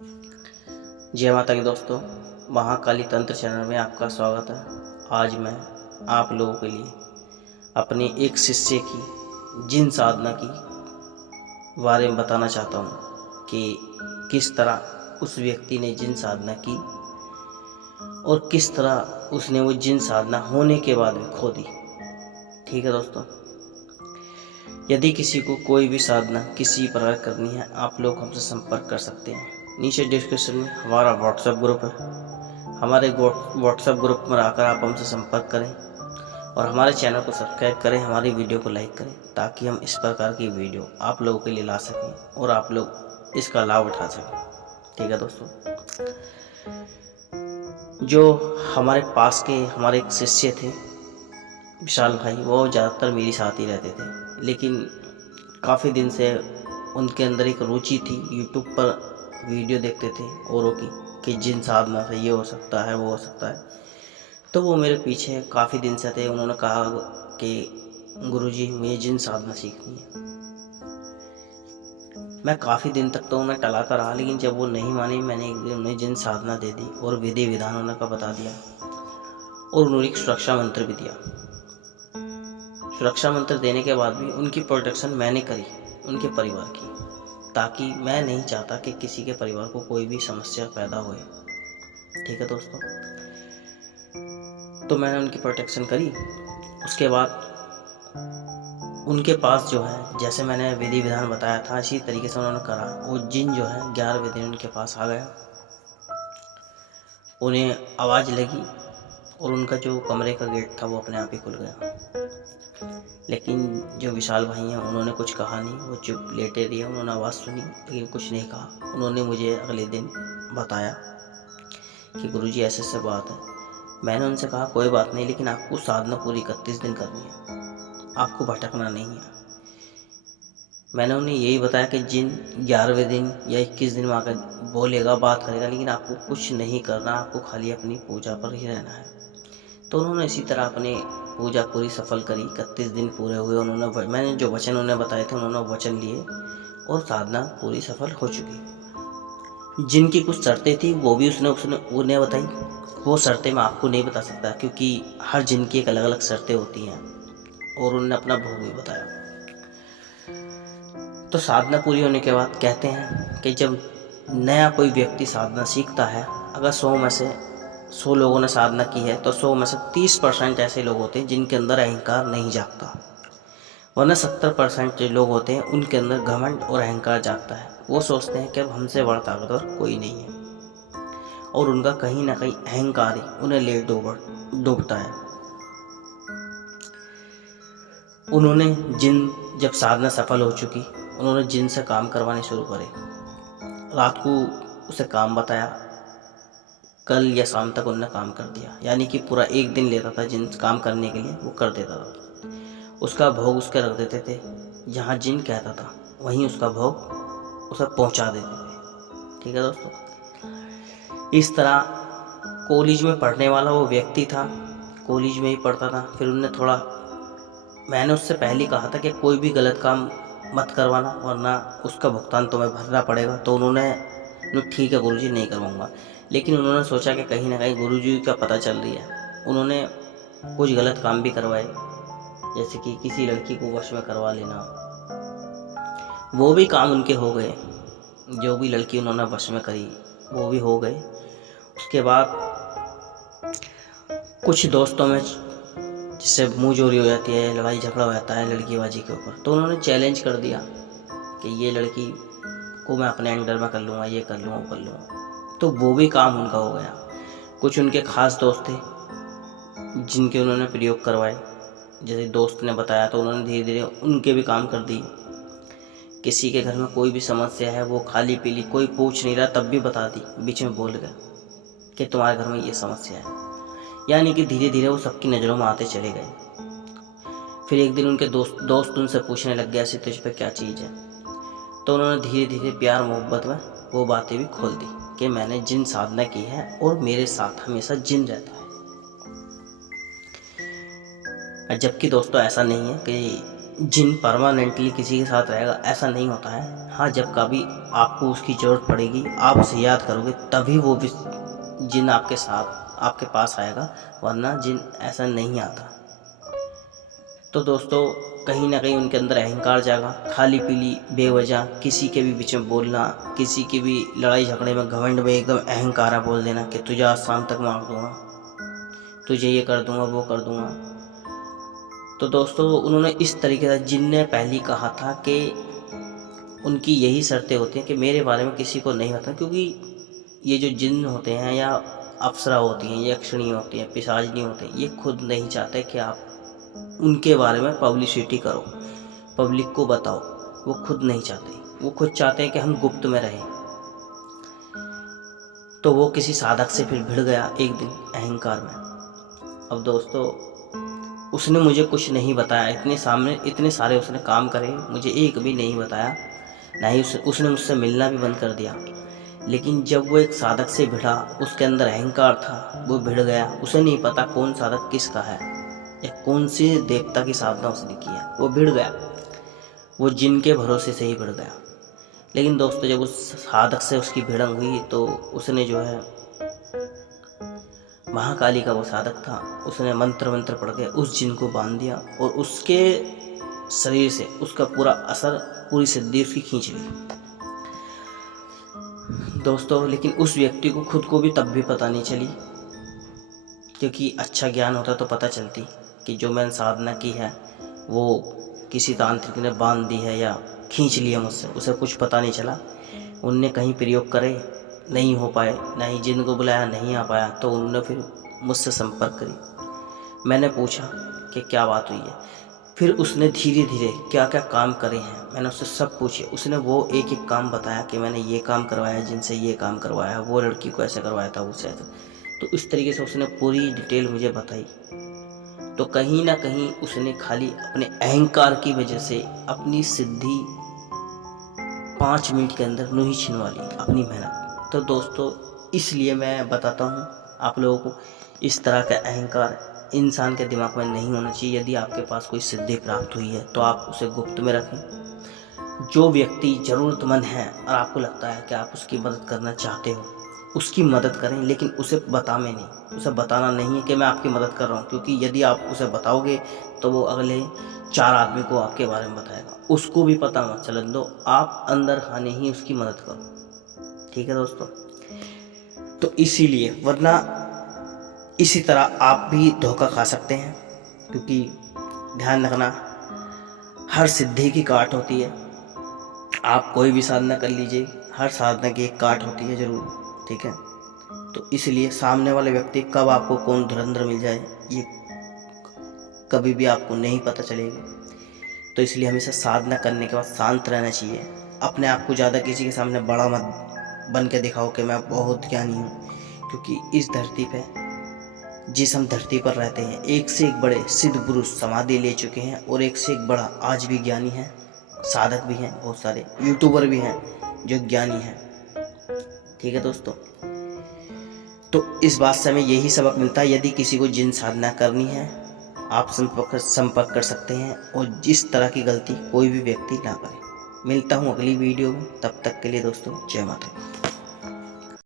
जय माता की दोस्तों, महाकाली तंत्र चैनल में आपका स्वागत है। आज मैं आप लोगों के लिए अपने एक शिष्य की जिन साधना की बारे में बताना चाहता हूँ कि किस तरह उस व्यक्ति ने जिन साधना की और किस तरह उसने वो जिन साधना होने के बाद भी खो दी। ठीक है दोस्तों, यदि किसी को कोई भी साधना किसी प्रकार करनी है, आप लोग हमसे संपर्क कर सकते हैं। नीचे डिस्क्रिप्शन में हमारा व्हाट्सएप ग्रुप है। हमारे व्हाट्सएप ग्रुप में आकर आप हमसे संपर्क करें और हमारे चैनल को सब्सक्राइब करें, हमारी वीडियो को लाइक करें, ताकि हम इस प्रकार की वीडियो आप लोगों के लिए ला सकें और आप लोग इसका लाभ उठा सकें। ठीक है दोस्तों, जो हमारे पास के हमारे एक शिष्य थे विशाल भाई, वो ज़्यादातर मेरे साथ ही रहते थे, लेकिन काफ़ी दिन से उनके अंदर एक रुचि थी। यूट्यूब पर वीडियो देखते थे औरों की कि जिन साधना से ये हो सकता है, वो हो सकता है। तो वो मेरे पीछे काफ़ी दिन से थे। उन्होंने कहा कि गुरुजी, मुझे जिन साधना सीखनी है। मैं काफ़ी दिन तक तो उन्हें टलाता रहा, लेकिन जब वो नहीं माने, मैंने एक दिन उन्हें जिन साधना दे दी और विधि विधान उन्हें बता दिया और उन्होंने एक सुरक्षा मंत्र भी दिया। सुरक्षा मंत्र देने के बाद भी उनकी प्रोटेक्शन मैंने करी, उनके परिवार की, ताकि मैं नहीं चाहता कि किसी के परिवार को कोई भी समस्या पैदा होए। ठीक है दोस्तों, तो मैंने उनकी प्रोटेक्शन करी। उसके बाद उनके पास जो है, जैसे मैंने विधि विधान बताया था, इसी तरीके से उन्होंने करा। वो जिन जो है 11वें दिन उनके पास आ गया। उन्हें आवाज़ लगी और उनका जो कमरे का गेट था वो अपने आप ही खुल गया। लेकिन जो विशाल भाई हैं, उन्होंने कुछ कहा नहीं, वो चुप लेटे रहे। उन्होंने आवाज़ सुनी लेकिन कुछ नहीं कहा। उन्होंने मुझे अगले दिन बताया कि गुरुजी ऐसे ऐसे बात है। मैंने उनसे कहा कोई बात नहीं, लेकिन आपको साधना पूरी 31 दिन करनी है, आपको भटकना नहीं है। मैंने उन्हें यही बताया कि जिन 11वें दिन या 21 दिन में आकर बोलेगा, बात करेगा, लेकिन आपको कुछ नहीं करना, आपको खाली अपनी पूजा पर ही रहना है। तो उन्होंने इसी तरह अपनी पूजा पूरी सफल करी। 31 दिन पूरे हुए। मैंने जो वचन उन्हें बताए थे, उन्होंने वचन लिए और साधना पूरी सफल हो चुकी। जिनकी कुछ शर्तें थी वो भी उसने उन्हें बताई। वो शर्तें मैं आपको नहीं बता सकता, क्योंकि हर जिन की एक अलग अलग शर्तें होती हैं, और उन्होंने अपना भोग भी बताया। तो साधना पूरी होने के बाद कहते हैं कि जब नया कोई व्यक्ति साधना सीखता है, अगर 100 में से 100 लोगों ने साधना की है, तो 100 में से 30% ऐसे लोग होते हैं जिनके अंदर अहंकार नहीं जागता, वरना 70% जो लोग होते हैं उनके अंदर घमंड और अहंकार जागता है। वो सोचते हैं कि अब हमसे बड़ा ताकतवर कोई नहीं है, और उनका कहीं ना कहीं अहंकार ही उन्हें ले डूबता है। उन्होंने जिन जब साधना सफल हो चुकी, उन्होंने जिन से काम करवाने शुरू करे। रात को उसे काम बताया, कल या शाम तक उन्होंने काम कर दिया, यानी कि पूरा एक दिन लेता था जिन काम करने के लिए, वो कर देता था। उसका भोग उसके रख देते थे, जहाँ जिन कहता था वहीं उसका भोग उसे पहुँचा देते थे। ठीक है दोस्तों, इस तरह कॉलेज में पढ़ने वाला वो व्यक्ति था, कॉलेज में ही पढ़ता था। फिर मैंने उससे पहले कहा था कि कोई भी गलत काम मत करवाना, वरना उसका भुगतान तुम्हें भरना पड़ेगा। तो उन्होंने ठीक है गुरुजी, नहीं करवाऊंगा। लेकिन उन्होंने सोचा कि कहीं ना कहीं गुरुजी का पता चल रही है। उन्होंने कुछ गलत काम भी करवाए, जैसे कि किसी लड़की को वश में करवा लेना। वो भी काम उनके हो गए, जो भी लड़की उन्होंने वश में करी वो भी हो गए। उसके बाद कुछ दोस्तों में जिससे मुँह जोरी हो जाती है, लड़ाई झगड़ा हो जाता है लड़कीबाजी के ऊपर, तो उन्होंने चैलेंज कर दिया कि ये लड़की को मैं अपने अंडर में कर लूँगा, ये कर लूँगा, वो कर लूँगा। तो वो भी काम उनका हो गया। कुछ उनके खास दोस्त थे जिनके उन्होंने प्रयोग करवाए, जैसे दोस्त ने बताया, तो उन्होंने धीरे धीरे उनके भी काम कर दिए। किसी के घर में कोई भी समस्या है, वो खाली पीली कोई पूछ नहीं रहा तब भी बता दी, बीच में बोल गया कि तुम्हारे घर में ये समस्या है। यानी कि धीरे धीरे वो सबकी नज़रों में आते चले गए। फिर एक दिन उनके दोस्त उनसे पूछने लग गया, ऐसे तुझ पे क्या चीज़ है। तो उन्होंने धीरे धीरे प्यार मोहब्बत में वो बातें भी खोल दी कि मैंने जिन साधना की है और मेरे साथ हमेशा जिन रहता है। जबकि दोस्तों ऐसा नहीं है कि जिन परमानेंटली किसी के साथ रहेगा ऐसा नहीं होता है। हाँ, जब कभी आपको उसकी ज़रूरत पड़ेगी, आप उसे याद करोगे, तभी वो भी जिन आपके साथ आपके पास आएगा, वरना जिन ऐसा नहीं आता। तो दोस्तों, कहीं ना कहीं उनके अंदर अहंकार जागा, खाली पीली बेवजह किसी के भी बीच में बोलना, किसी की भी लड़ाई झगड़े में घमंड में एकदम अहंकारा बोल देना कि तुझे आज शाम तक मार दूंगा, तुझे ये कर दूंगा, वो कर दूंगा। तो दोस्तों, उन्होंने इस तरीके से, जिन ने पहले कहा था कि उनकी यही शर्तें होती हैं कि मेरे बारे में किसी को नहीं बताना, क्योंकि ये जो जिन्न होते हैं या अप्सरा होती हैं, यक्षिणी होती हैं, पिशाचिनी होते हैं, ये खुद नहीं चाहते कि आप उनके बारे में पब्लिसिटी करो, पब्लिक को बताओ। वो खुद नहीं चाहते, वो खुद चाहते हैं कि हम गुप्त में रहें। तो वो किसी साधक से फिर भिड़ गया एक दिन अहंकार में। अब दोस्तों, उसने मुझे कुछ नहीं बताया, इतने सारे उसने काम करे, मुझे एक भी नहीं बताया, ना ही उसने मुझसे मिलना भी बंद कर दिया। लेकिन जब वो एक साधक से भिड़ा, उसके अंदर अहंकार था, वो भिड़ गया। उसे नहीं पता कौन साधक किसका है या कौन सी देवता की साधना उसने की है, वो भिड़ गया, वो जिनके भरोसे से ही भिड़ गया। लेकिन दोस्तों, जब उस साधक से उसकी भिड़ंग हुई तो उसने जो है, महाकाली का वो साधक था, उसने मंत्र पढ़ के उस जिन को बांध दिया और उसके शरीर से उसका पूरा असर, पूरी सिद्धि उसकी खींच ली दोस्तों। लेकिन उस व्यक्ति को खुद को भी तब भी पता नहीं चली, क्योंकि अच्छा ज्ञान होता तो पता चलती कि जो मैंने साधना की है वो किसी तांत्रिक ने बांध दी है या खींच लिया मुझसे, उसे कुछ पता नहीं चला। उनने कहीं प्रयोग करे, नहीं हो पाए, ना ही जिन को बुलाया, नहीं आ पाया। तो उन्होंने फिर मुझसे संपर्क करी। मैंने पूछा कि क्या बात हुई है। फिर उसने धीरे धीरे क्या क्या काम करे हैं, मैंने उससे सब पूछे। उसने वो एक एक काम बताया कि मैंने ये काम करवाया, जिनसे ये काम करवाया, वो लड़की को ऐसे करवाया था, उससे ऐसे। तो इस तरीके से उसने पूरी डिटेल मुझे बताई। तो कहीं ना कहीं उसने खाली अपने अहंकार की वजह से अपनी सिद्धि 5 मिनट के अंदर नहीं छिनवा ली, अपनी मेहनत। तो दोस्तों, इसलिए मैं बताता हूँ आप लोगों को, इस तरह का अहंकार इंसान के दिमाग में नहीं होना चाहिए। यदि आपके पास कोई सिद्धि प्राप्त हुई है तो आप उसे गुप्त में रखें। जो व्यक्ति ज़रूरतमंद है और आपको लगता है कि आप उसकी मदद करना चाहते हो, उसकी मदद करें, लेकिन उसे बतावे नहीं। उसे बताना नहीं है कि मैं आपकी मदद कर रहा हूँ, क्योंकि यदि आप उसे बताओगे तो वो अगले 4 आदमी को आपके बारे में बताएगा। उसको भी पता मत चलन दो, आप अंदर खाने ही उसकी मदद करो। ठीक है दोस्तों? तो इसीलिए, वरना इसी तरह आप भी धोखा खा सकते हैं, क्योंकि ध्यान रखना, हर सिद्धि की काट होती है। आप कोई भी साधना कर लीजिए, हर साधना की एक काट होती है ज़रूर। ठीक है? तो इसलिए सामने वाले व्यक्ति कब आपको कौन धुरंधर मिल जाए, ये कभी भी आपको नहीं पता चलेगा। तो इसलिए हमेशा साधना करने के बाद शांत रहना चाहिए। अपने आप को ज़्यादा किसी के सामने बड़ा मत बन के दिखाओ कि मैं बहुत ज्ञानी हूँ, क्योंकि इस धरती पे, जिस हम धरती पर रहते हैं, एक से एक बड़े सिद्ध पुरुष समाधि ले चुके हैं और एक से एक बड़ा आज भी ज्ञानी है, साधक भी हैं, बहुत सारे यूट्यूबर भी हैं जो ज्ञानी हैं। ठीक है दोस्तों? तो इस बात से हमें यही सबक मिलता है, यदि किसी को जिन साधना करनी है, आप संपर्क कर सकते हैं और जिस तरह की गलती कोई भी व्यक्ति ना करे। मिलता हूँ अगली वीडियो में, तब तक के लिए दोस्तों, जय माता दी।